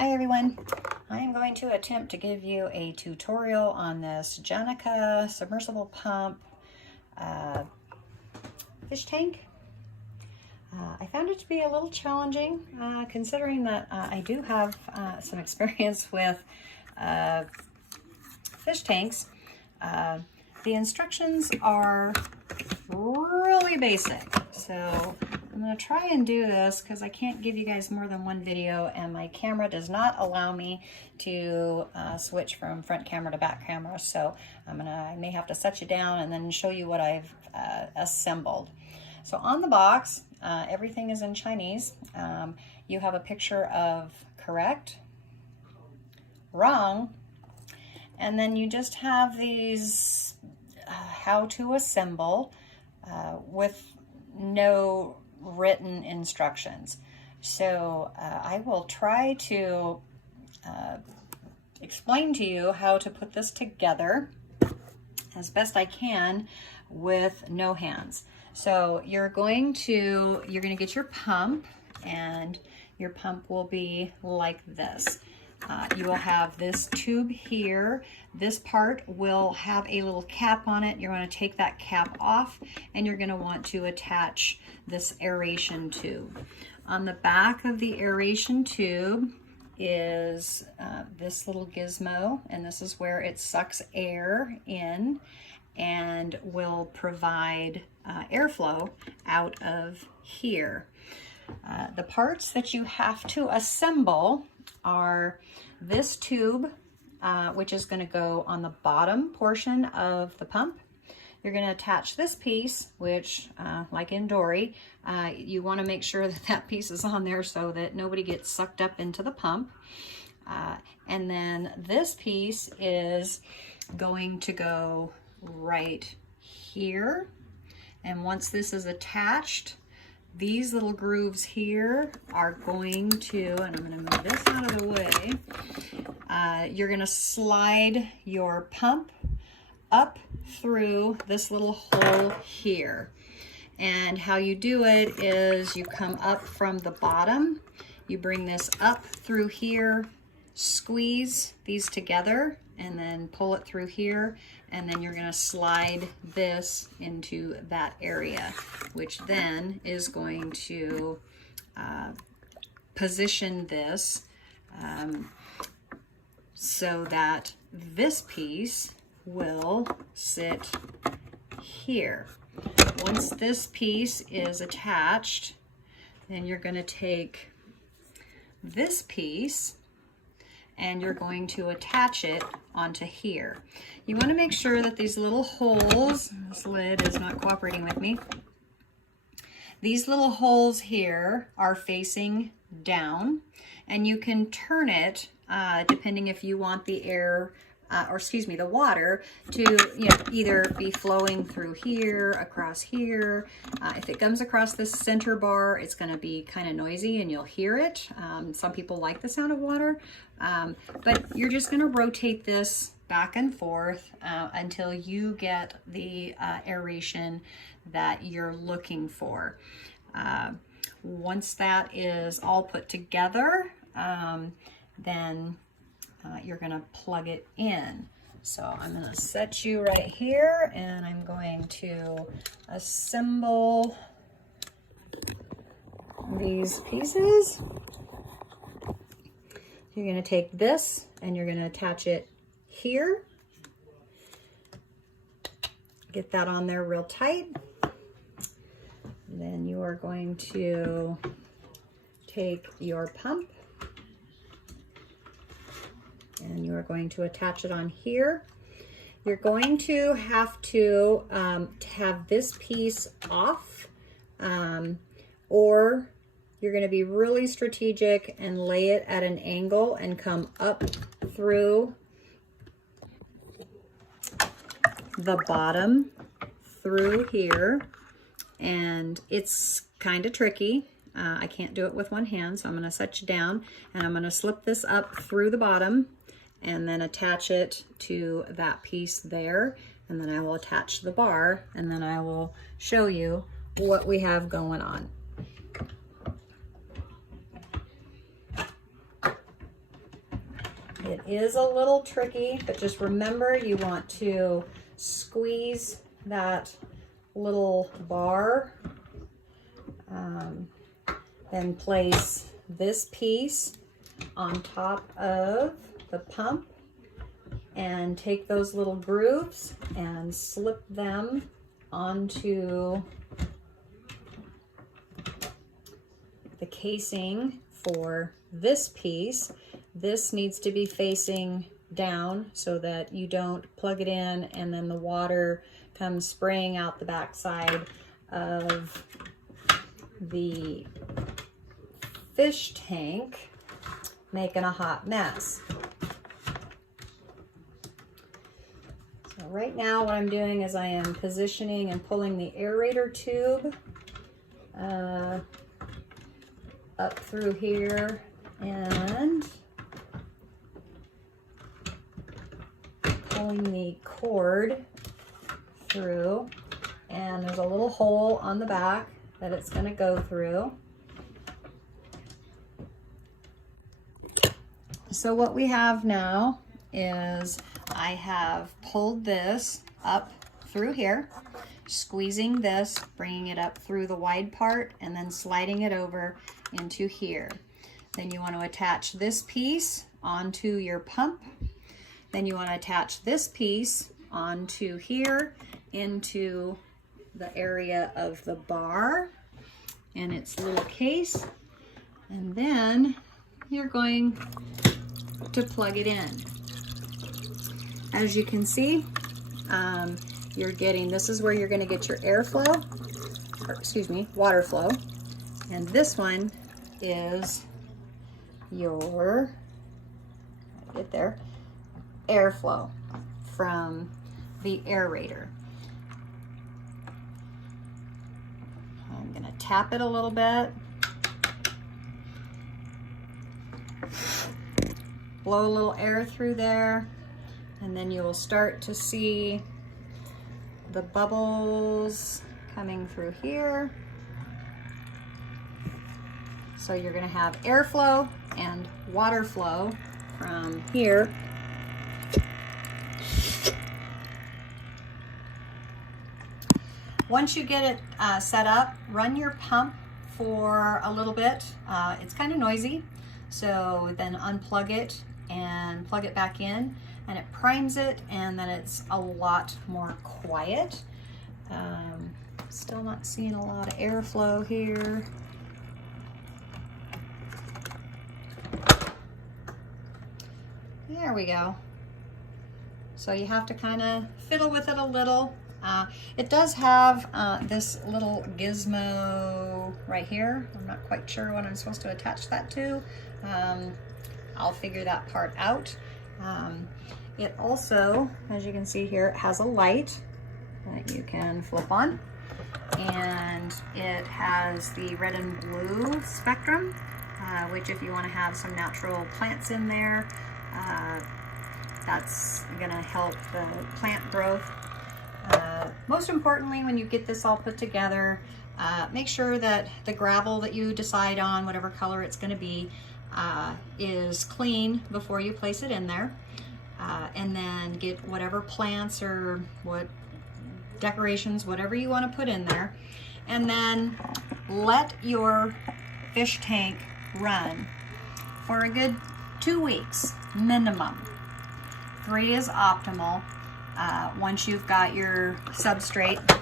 Hi everyone, I am going to attempt to give you a tutorial on this Janica submersible pump fish tank. I found it to be a little challenging considering that I do have some experience with fish tanks. The instructions are really basic, so I'm going to try and do this because I can't give you guys more than one video and my camera does not allow me to switch from front camera to back camera, so I may have to set you down and then show you what I've assembled. So on the box, everything is in Chinese. You have a picture of correct, wrong, and then you just have these how to assemble with no written instructions. So I will try to explain to you how to put this together as best I can with no hands. So you're going to get your pump, and your pump will be like this. You will have this tube here. This part will have a little cap on it. You're going to take that cap off and you're going to want to attach this aeration tube. On the back of the aeration tube is this little gizmo, and this is where it sucks air in and will provide airflow out of here. The parts that you have to assemble are this tube, which is going to go on the bottom portion of the pump. You're going to attach this piece, which, like in Dory, you want to make sure that that piece is on there so that nobody gets sucked up into the pump. And then this piece is going to go right here. And once this is attached, these little grooves here are going to, and I'm going to move this out of the way, you're going to slide your pump up through this little hole here. And how you do it is you come up from the bottom, you bring this up through here, squeeze these together, and then pull it through here, and then you're going to slide this into that area, which then is going to position this so that this piece will sit here. Once this piece is attached, then you're going to take this piece and you're going to attach it onto here. You want to make sure that these little holes, this lid is not cooperating with me, these little holes here are facing down, and you can turn it depending if you want the air, the water to either be flowing through here, across here. If it comes across this center bar, it's going to be kind of noisy and you'll hear it. Some people like the sound of water, but you're just going to rotate this back and forth until you get the aeration that you're looking for. Once that is all put together, then you're going to plug it in. So I'm going to set you right here and I'm going to assemble these pieces. You're going to take this and you're going to attach it here. Get that on there real tight. Then you are going to take your pump and you are going to attach it on here. You're going to have have this piece off, or you're going to be really strategic and lay it at an angle and come up through the bottom through here. And it's kind of tricky. I can't do it with one hand, so I'm going to set you down and I'm going to slip this up through the bottom and then attach it to that piece there, and then I will attach the bar, and then I will show you what we have going on. It is a little tricky, but just remember you want to squeeze that little bar, then place this piece on top of the pump and take those little grooves and slip them onto the casing for this piece. This needs to be facing down so that you don't plug it in and then the water comes spraying out the backside of the fish tank, making a hot mess. So right now what I'm doing is I am positioning and pulling the aerator tube up through here and pulling the cord through, and there's a little hole on the back that it's going to go through. So what we have now is I have pulled this up through here, squeezing this, bringing it up through the wide part, and then sliding it over into here. Then you want to attach this piece onto your pump. Then you want to attach this piece onto here into the area of the bar and its little case. And then you're going to plug it in. As you can see, you're getting, this is where you're going to get your airflow, or excuse me, water flow. And this one is your, get there, airflow from the aerator. I'm going to tap it a little bit, blow a little air through there, and then you will start to see the bubbles coming through here. So you're going to have airflow and water flow from here. Once you get it set up, run your pump for a little bit. It's kind of noisy, so then unplug it and plug it back in, and it primes it, and then it's a lot more quiet. Still not seeing a lot of airflow here. There we go. So you have to kind of fiddle with it a little. It does have this little gizmo right here. I'm not quite sure what I'm supposed to attach that to. I'll figure that part out. It also, as you can see here, it has a light that you can flip on. And it has the red and blue spectrum, which if you want to have some natural plants in there, that's going to help the plant growth. Most importantly, when you get this all put together, make sure that the gravel that you decide on, whatever color it's going to be, is clean before you place it in there. And then get whatever plants or what decorations, whatever you want to put in there. And then let your fish tank run for a good 2 weeks minimum. 3 is optimal. Once you've got your substrate,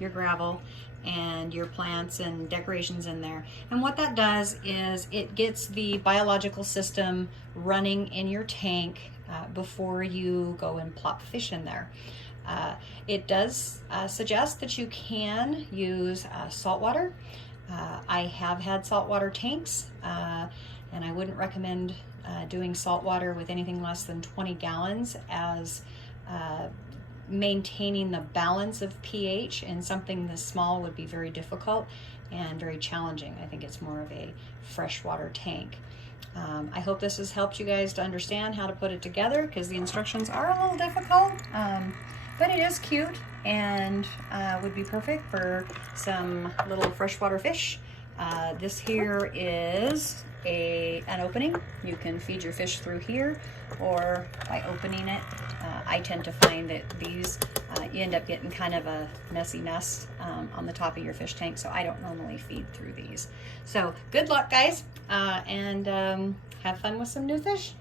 your gravel, and your plants and decorations in there. And what that does is it gets the biological system running in your tank before you go and plop fish in there. It does suggest that you can use salt water. I have had saltwater tanks, and I wouldn't recommend doing salt water with anything less than 20 gallons, as maintaining the balance of pH in something this small would be very difficult and very challenging. I think it's more of a freshwater tank. I hope this has helped you guys to understand how to put it together, because the instructions are a little difficult, but it is cute and would be perfect for some little freshwater fish. This here is an opening. You can feed your fish through here, or by opening it. I tend to find that these, you end up getting kind of a messy mess on the top of your fish tank, so I don't normally feed through these. So good luck, guys, and have fun with some new fish.